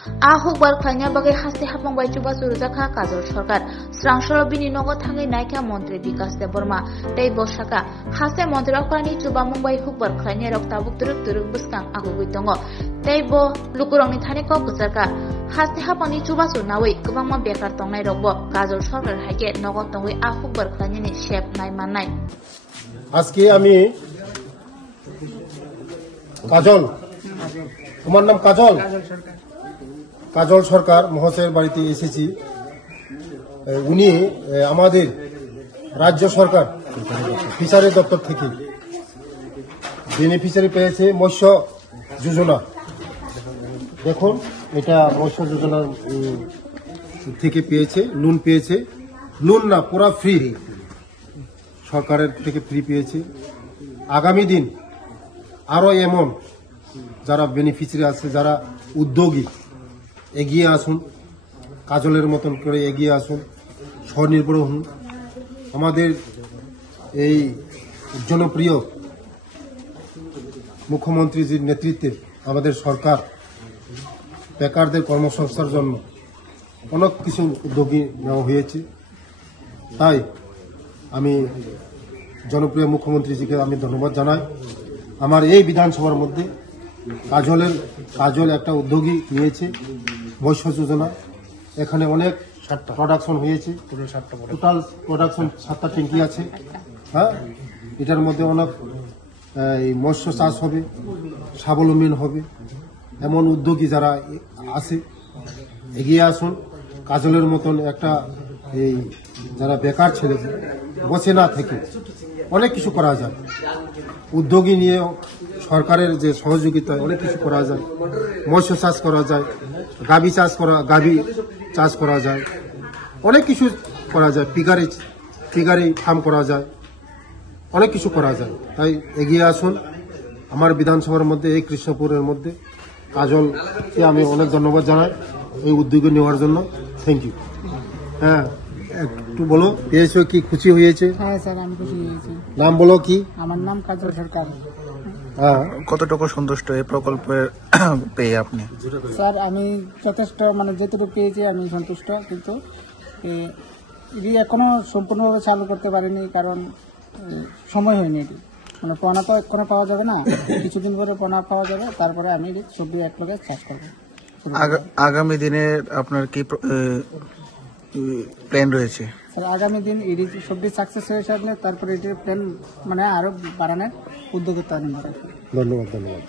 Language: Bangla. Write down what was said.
Ahukbar khanya bagai hasti hapang bai chuba surujaka Kajol Sarkar Srangsoro bini nogo thangai naika Montri Bikas Deborma tei bosaka haste Montri Okrani chuba mumbai hukbar khanya rok tabuk turuk buskang agugui tongo tei bo lukurongni thani ko kujarka haste hapangni chuba surnawi kwbangma bekar tongnai rokbo Kajol Sarkar haike nogo tongui ahukbar khanya ni shep nai mannai আজকে আমি কাজল তোমার নাম কাজল কাজল সরকার মহাশয়ের বাড়িতে এসেছি উনি আমাদের রাজ্য সরকার ফিশারি দপ্তর থেকে বেনিফিশিয়ারি পেয়েছে মৎস্য যোজনা দেখুন এটা মৎস্য যোজনা থেকে পেয়েছে নুন না পুরা ফ্রি সরকারের থেকে ফ্রি পেয়েছে আগামী দিন আরো এমন যারা বেনিফিশিয়ারি আছে যারা উদ্যোগী এগিয়ে আসুন কাজলের মতন করে এগিয়ে আসুন স্বনির্ভর হন আমাদের এই জনপ্রিয় মুখ্যমন্ত্রীজির নেতৃত্বে আমাদের সরকার বেকারদের কর্মসংস্থার জন্য অনেক কিছু উদ্যোগী নেওয়া হয়েছে তাই আমি জনপ্রিয় মুখ্যমন্ত্রীজিকে আমি ধন্যবাদ জানাই আমার এই বিধানসভার মধ্যে কাজল একটা উদ্যোগী নিয়েছে মৎস্য যোজনা এখানে অনেক প্রোডাকশন হয়েছে টোটাল প্রোডাকশন 7টা ট্যাঙ্কি আছে হ্যাঁ এটার মধ্যে অনেক মৎস্য চাষ হবে স্বাবলম্বী হবে এমন উদ্যোগী যারা আছে এগিয়ে আসুন কাজলের মতন একটা এই যারা বেকার ছেলে বসে না থেকে অনেক কিছু করা যায় উদ্যোগী নিয়ে সরকারের যে সহযোগিতা অনেক কিছু করা যায় মৎস্য চাষ করা যায় গাভী চাষ করা যায় অনেক কিছু করা যায় পিগারি ফার্ম করা যায় অনেক কিছু করা যায় তাই এগিয়ে আসুন আমার বিধানসভার মধ্যে এই কৃষ্ণপুরের মধ্যে কাজলকে আমি অনেক ধন্যবাদ জানাই এই উদ্যোগ নেওয়ার জন্য থ্যাংক ইউ হ্যাঁ একটু বলো পেয়েছো কি খুশি হয়েছে হ্যাঁ স্যার আমি খুশি হয়েছি নাম বলো কি আমার নাম কাজল সরকার হ্যাঁ কতটুকু সন্তুষ্ট এই প্রকল্পে পেয়ে আপনি স্যার আমি যথেষ্ট যেটুকু পেয়েছি আমি সন্তুষ্ট কিন্তু এটি এখনো সম্পূর্ণভাবে চালু করতে পারিনি কারণ সময় হয়নি এটি পোনা তো এখনো পাওয়া যাবে না কিছুদিন পরে পোনা পাওয়া যাবে তারপরে আমি সবজি এক লগে চাষ করবো আগামী দিনে আপনার কি প্ল্যান রয়েছে স্যার আগামী দিন এটি সবজি সাকসেস হয়ে সামনে তারপরে এটির প্ল্যান আরো বাড়ানোর উদ্যোগ ধন্যবাদ